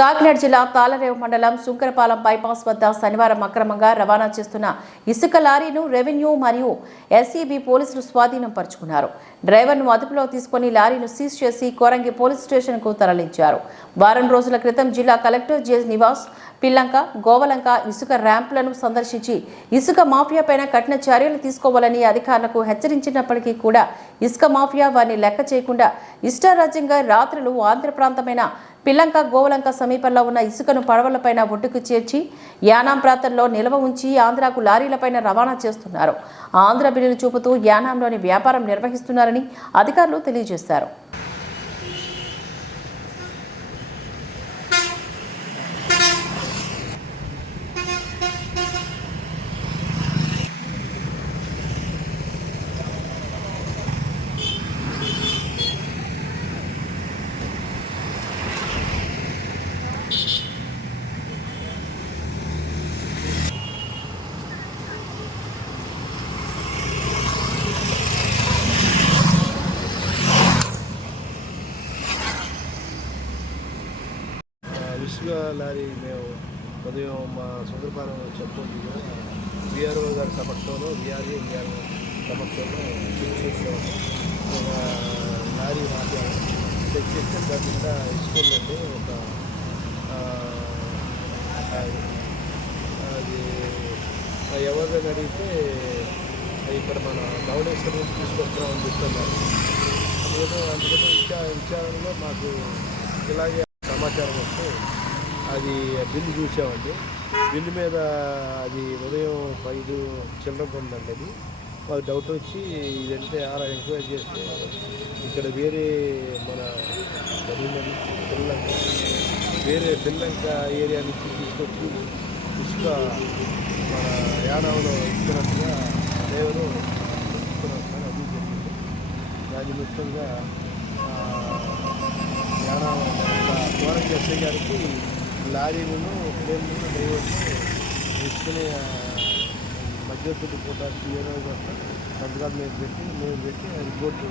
కాకినాడ జిల్లా తాళరేవు మండలం శుంకరపాలెం బైపాస్ వద్ద శనివారం అక్రమంగా రవాణా చేస్తున్న ఇసుక లారీను రెవెన్యూ మరియు ఎస్ఈబి పోలీసులు స్వాధీనం పరుచుకున్నారు. డ్రైవర్ను అదుపులో తీసుకుని లారీను సీజ్ చేసి కోరంగి పోలీస్ స్టేషన్కు తరలించారు. వారం రోజుల క్రితం జిల్లా కలెక్టర్ జె నివాస్ పిల్లంక గోవలంక ఇసుక ర్యాంపులను సందర్శించి ఇసుక మాఫియాపైన కఠిన చర్యలు తీసుకోవాలని అధికారులకు హెచ్చరించినప్పటికీ కూడా ఇసుక మాఫియా వారిని లెక్క చేయకుండా ఇష్టారాజ్యంగా రాత్రులు ఆంధ్ర ప్రాంతమైన పిల్లంక గోవలంక సమీపంలో ఉన్న ఇసుకను పడవలపైన ఒడ్డుకు చేర్చి యానాం ప్రాంతంలో నిల్వ ఉంచి ఆంధ్రాకు లారీలపైన రవాణా చేస్తున్నారు. ఆంధ్ర బిల్లులు చూపుతూ యానాంలోని వ్యాపారం నిర్వహిస్తున్నారని అధికారులు తెలియజేశారు. విశ్వ లారీ మేము ఉదయం మా సుందరపాలెం చెప్పండి విఆర్ఓ గారి సమక్షంలో విఆర్ఏ విఆర్ఓ సమక్షంలో చెక్ చేసాము. లారీ మాట్లాడాము చెక్ చేస్తే దాని మీద ఇసుక ఒక అది అది ఎవరిని అడిగితే ఇక్కడ మన భవనేశ్వరం నుంచి తీసుకొస్తున్నామని చెప్తున్నారు ఏదో అందుకని విచార విచారణలో మాకు ఇలాగే సమాచారం వస్తే అది బిల్లు చూసామండి. బిల్లు మీద అది ఉదయం ఐదు చిల్లర ఉందండి అది. మాకు డౌట్ వచ్చి ఇదంటే ఆరా ఎంక్వైరీ చేస్తే ఇక్కడ వేరే మన శ్రీలంక వేరే శ్రీలంక ఏరియా నుంచి తీసుకొచ్చి ఇసుక మన యానావులో ఇస్తున్నట్టుగా దేవుడు ఇస్తున్నట్టుగా అది జరిగింది. దాని ముఖ్యంగా ఎస్ఐ గారికి లారీలను ప్లేన్లను డ్రైవర్ను తీసుకుని మధ్యవర్తి పోటానికి ఏదో సంతకాలు మేము పెట్టి మేము పెట్టి ఆ రిపోర్టు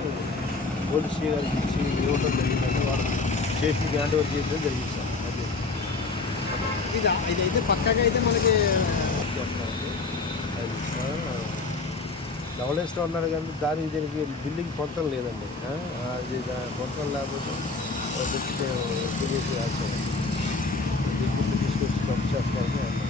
పోలీస్ గారికి ఇచ్చి ఇవ్వడం జరిగిందంటే వాళ్ళు చేసి హ్యాండ్ ఓవర్ చేయడం జరిగింది సార్. అది. ఇది ఇదైతే పక్కాగా అయితే మనకి అది ధవళేశ్వరం ఉన్నారు కానీ దానికి దీనికి బిల్డింగ్ పొంతం లేదండి. అది పొంతం లేకపోతే ప్రభుత్వం మేము చేసి రాసాము తీసుకొచ్చి పంపించేస్తారని అన్నారు